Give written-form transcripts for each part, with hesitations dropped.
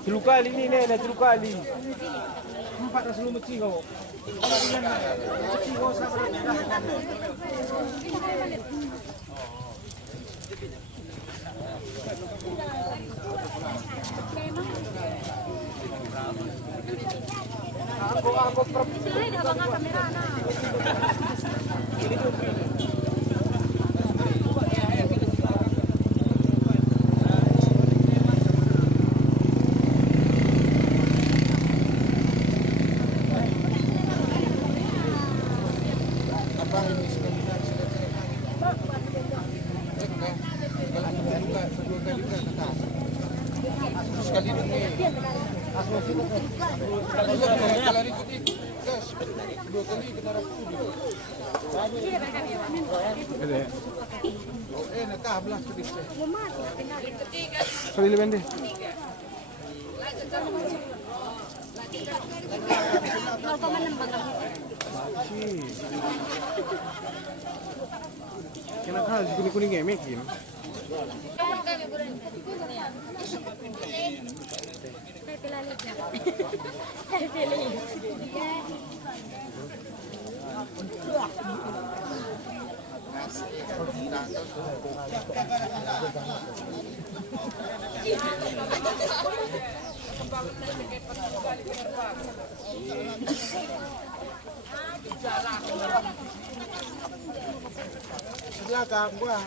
3 kali ni dah 3 kali. 4 dah selalu meci kau. Meci kau sama dah. Aku pergi dah bangga kamera na. Ini tu. Sekali dulu ni. Kalau ikut gas 2 kali kena rapu dia. Nak belah sedih. Sekali lebih deh. Kena khas kuning-kuning mekin. Sebelah kang gua.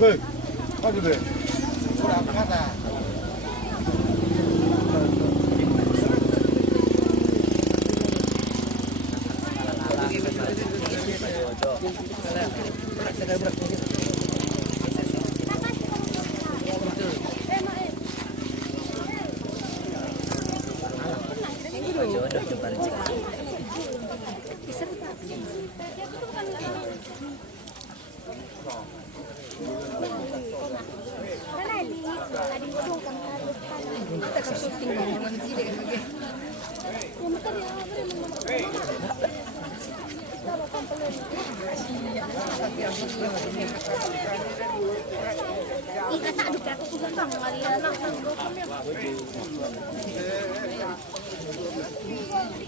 Hei, apa tu? Kurang kata.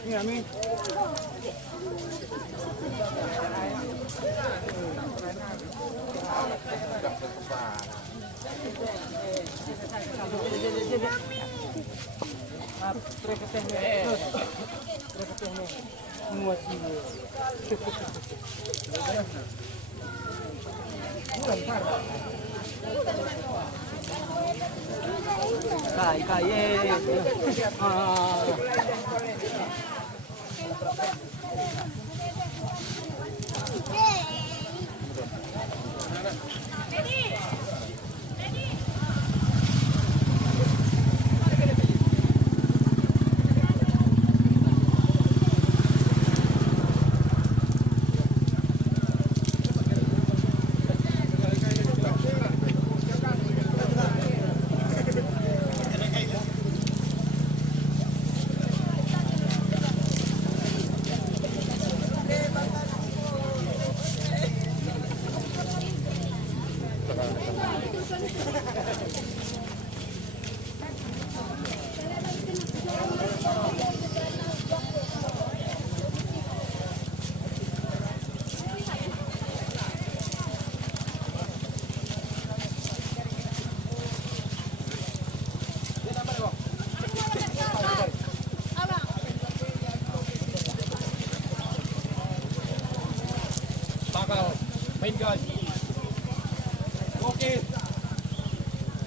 Ni Amin. Mainkan. Okey.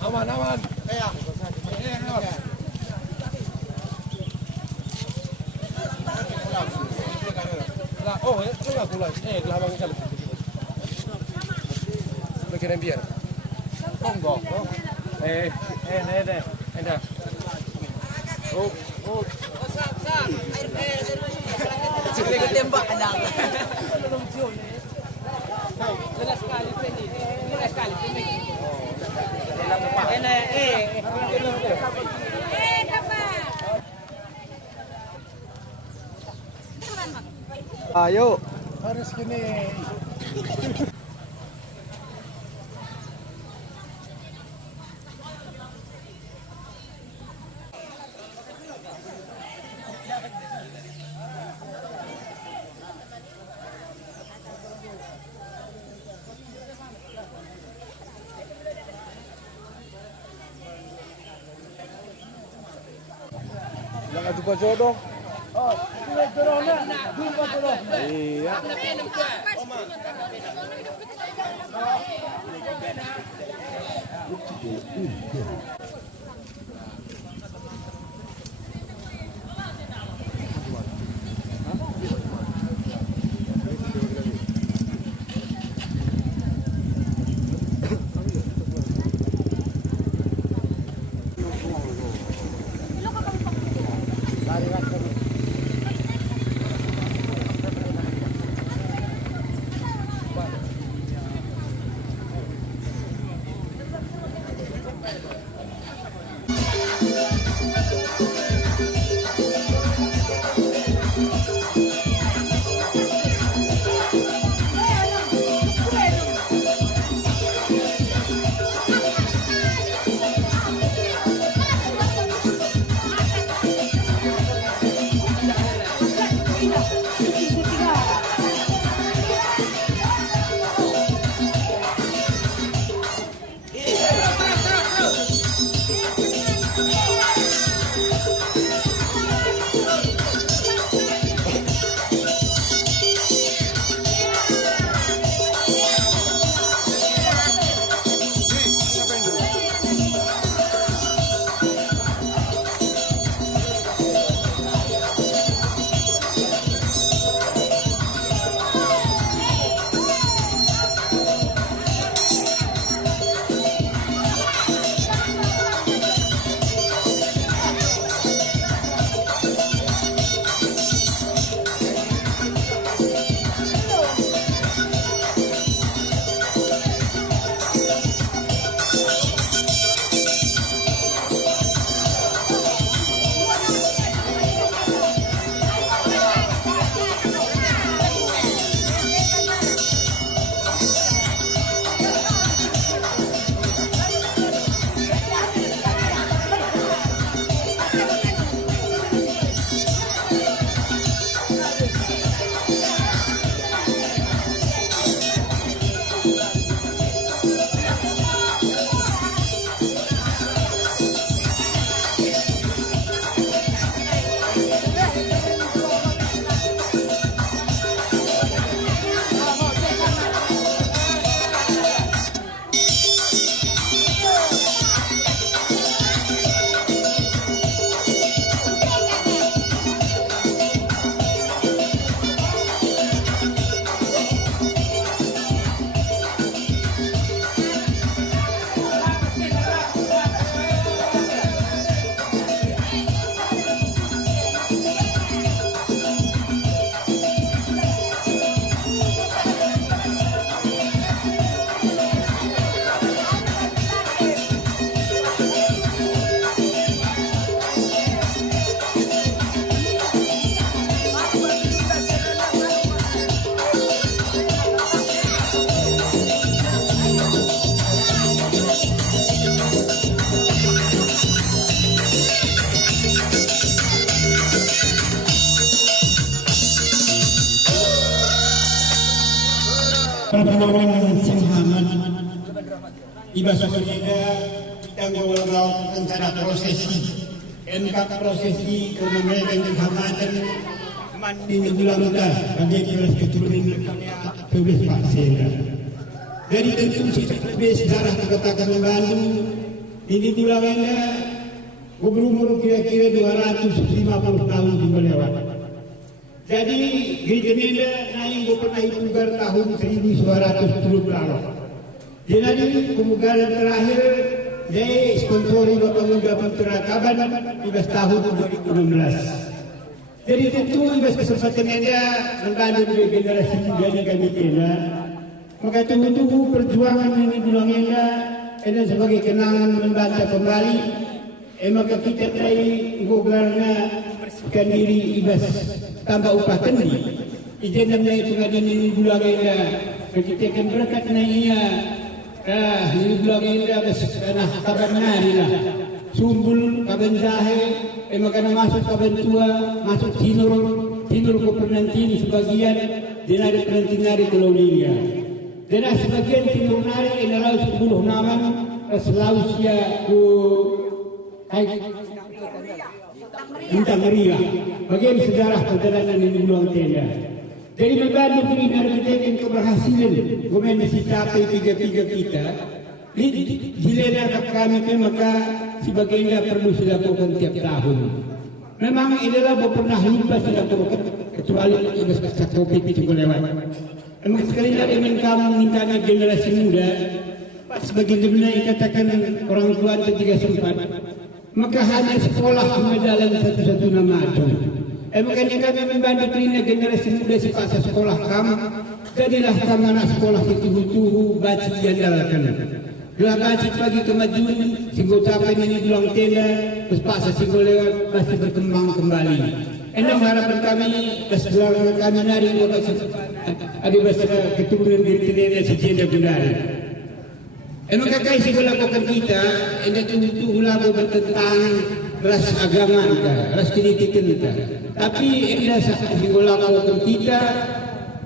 Aman, aman. Ya. Lah, oh, kelah pula. Kelah bang kalau. Berkira biar. Tonggok. Dah. Oh. Kita tembak ada. Ayo. Harus gini. Jangan jumpa jodoh. Iya. pertolongan senghaman iba susunida kita ngawal rencana prosesi enka prosesi kemudian senghaman mandi ngejulang bagi kita keturunan publik Pak Sena. Dari tentu lebih sejarah katakan Bandung ini tulangnya berumur kira-kira 250 tahun lewat. Jadi gereja naik pernah ibugar tahun 1900 lalu. Jadi pemugaran terakhir Dia sponsori Pemuda Putra Kaban ibas tahun 2016. Jadi tentu ibas kesempatan dia membantu generasi muda di kami kena. Maka tunggu-tunggu perjuangan ini bilangnya ada sebagai kenangan membaca kembali. Maka kita tadi gogarnya bersihkan diri ibas tambah upah kendi. Izin dan naik pengadilan ini bilangnya kita akan berkat naiknya. Ini bilangnya nah kabar nari lah. Sumbul kaban jahe, maka masuk kaban tua, masuk tinur ko penantin sebagian, dan ada penantin nari kalau dia. Dan sebagian tinur nari inalau 10 naman Selausia ku Bintang Maria. Bagian sejarah perjalanan ini bilang tenda. Jadi membantu pengingat kita yang keberhasilan komen si capai 3-3 kita. Hilera kami maka sebagainya perlu dilakukan tiap tahun. Memang inilah pernah lupa dilakukan kecuali pasca Covid itu lewat. Memang sekali lagi ingin kami meningkatkan generasi muda. Sebagai demikian dikatakan orang tua tidak sempat. Maka hanya sekolah medalan satu-satu nama itu. Makanya kami membantu kerana generasi muda si pasca sekolah kami. Jadilah kami anak sekolah itu baca diandalkan. Gelar baca pagi kemajuan, singgo capai ini bilang tenda, terus pasca singgo lewat pasti berkembang kembali. Enam harapan kami, gelar kami nari ada bahasa keturunan dari tenda sejian benar. Maka kai singgo lakukan kita, enda tunggu lagu bertentangan ras agama kita, ras pendidikan kita. Tapi enda singgo lakukan kita.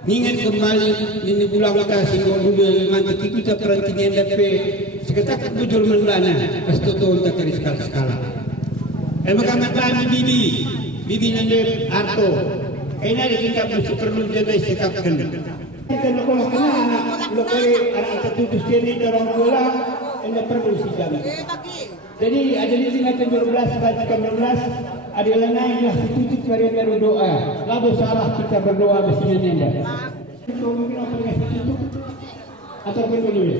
Ingat kembali ini bulan kita singgung dulu mantik kita perantingan dapat seketak bujur menbana pas tutup tak kali skala. Maka kami bibi nanti arto. Ini ada kita mesti perlu jaga sikapkan. Kita nak anak lokal anak tertutup sini orang tua anda perlu sikap. Jadi ada di sini 17 baca 16. Ada lainnya tutup varian baru doa. Lalu salah kita berdoa mestinya anda. Mungkin apa yang itu atau berdua.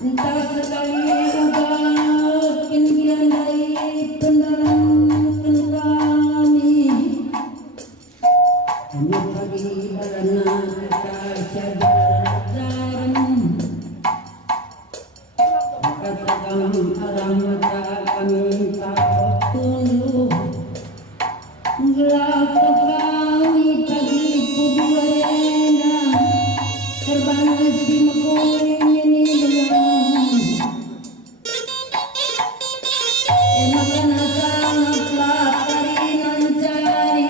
Entah sekali udah kini dari pendalam kami. Kami pagi balana kita sadar katakan arah mata kami tak tunduk. Gelap kami pagi puduarena terbang di makuling ini belang. Makan sangat lapari mencari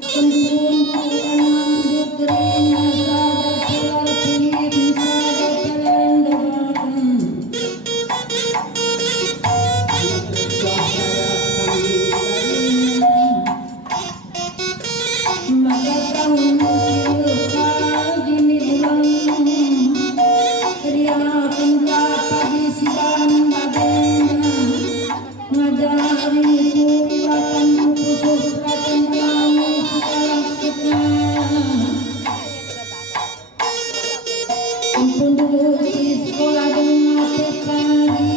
pentunku anak terima sadar selarti sadar pelandakan. Maka kamu silka gini bulan teriakan pagi siban bagena ngajari suratan buku suratan kami sekolah kita. Ampun dulu di sekolah dengan pagi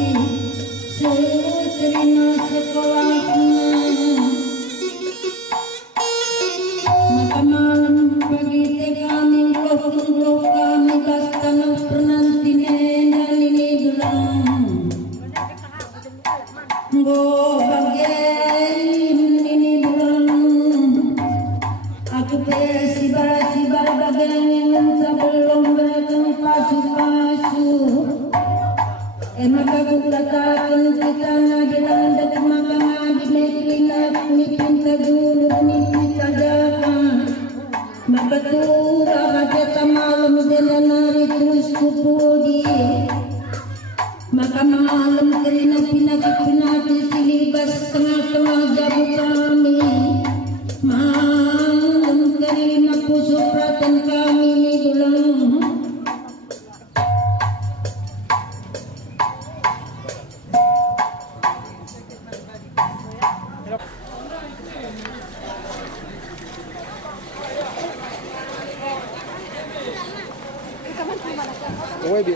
seterima sekolahnya. Maka malam pagi kami blok kami das tanah penanti dan ini gelang. Go bagian ini gelang. Aku sibar bagian sebelum bertemu pasu. Maka aku katakan kita ngajaran dekat makam di meklina pinta dulu pinta jalan. Maka turah kata malam jalan hari terus kupudi. Maka malam kerina pinaki silibas tengah-tengah jabu kami. Malam kerina pusupratan kami ni dulang. Webe.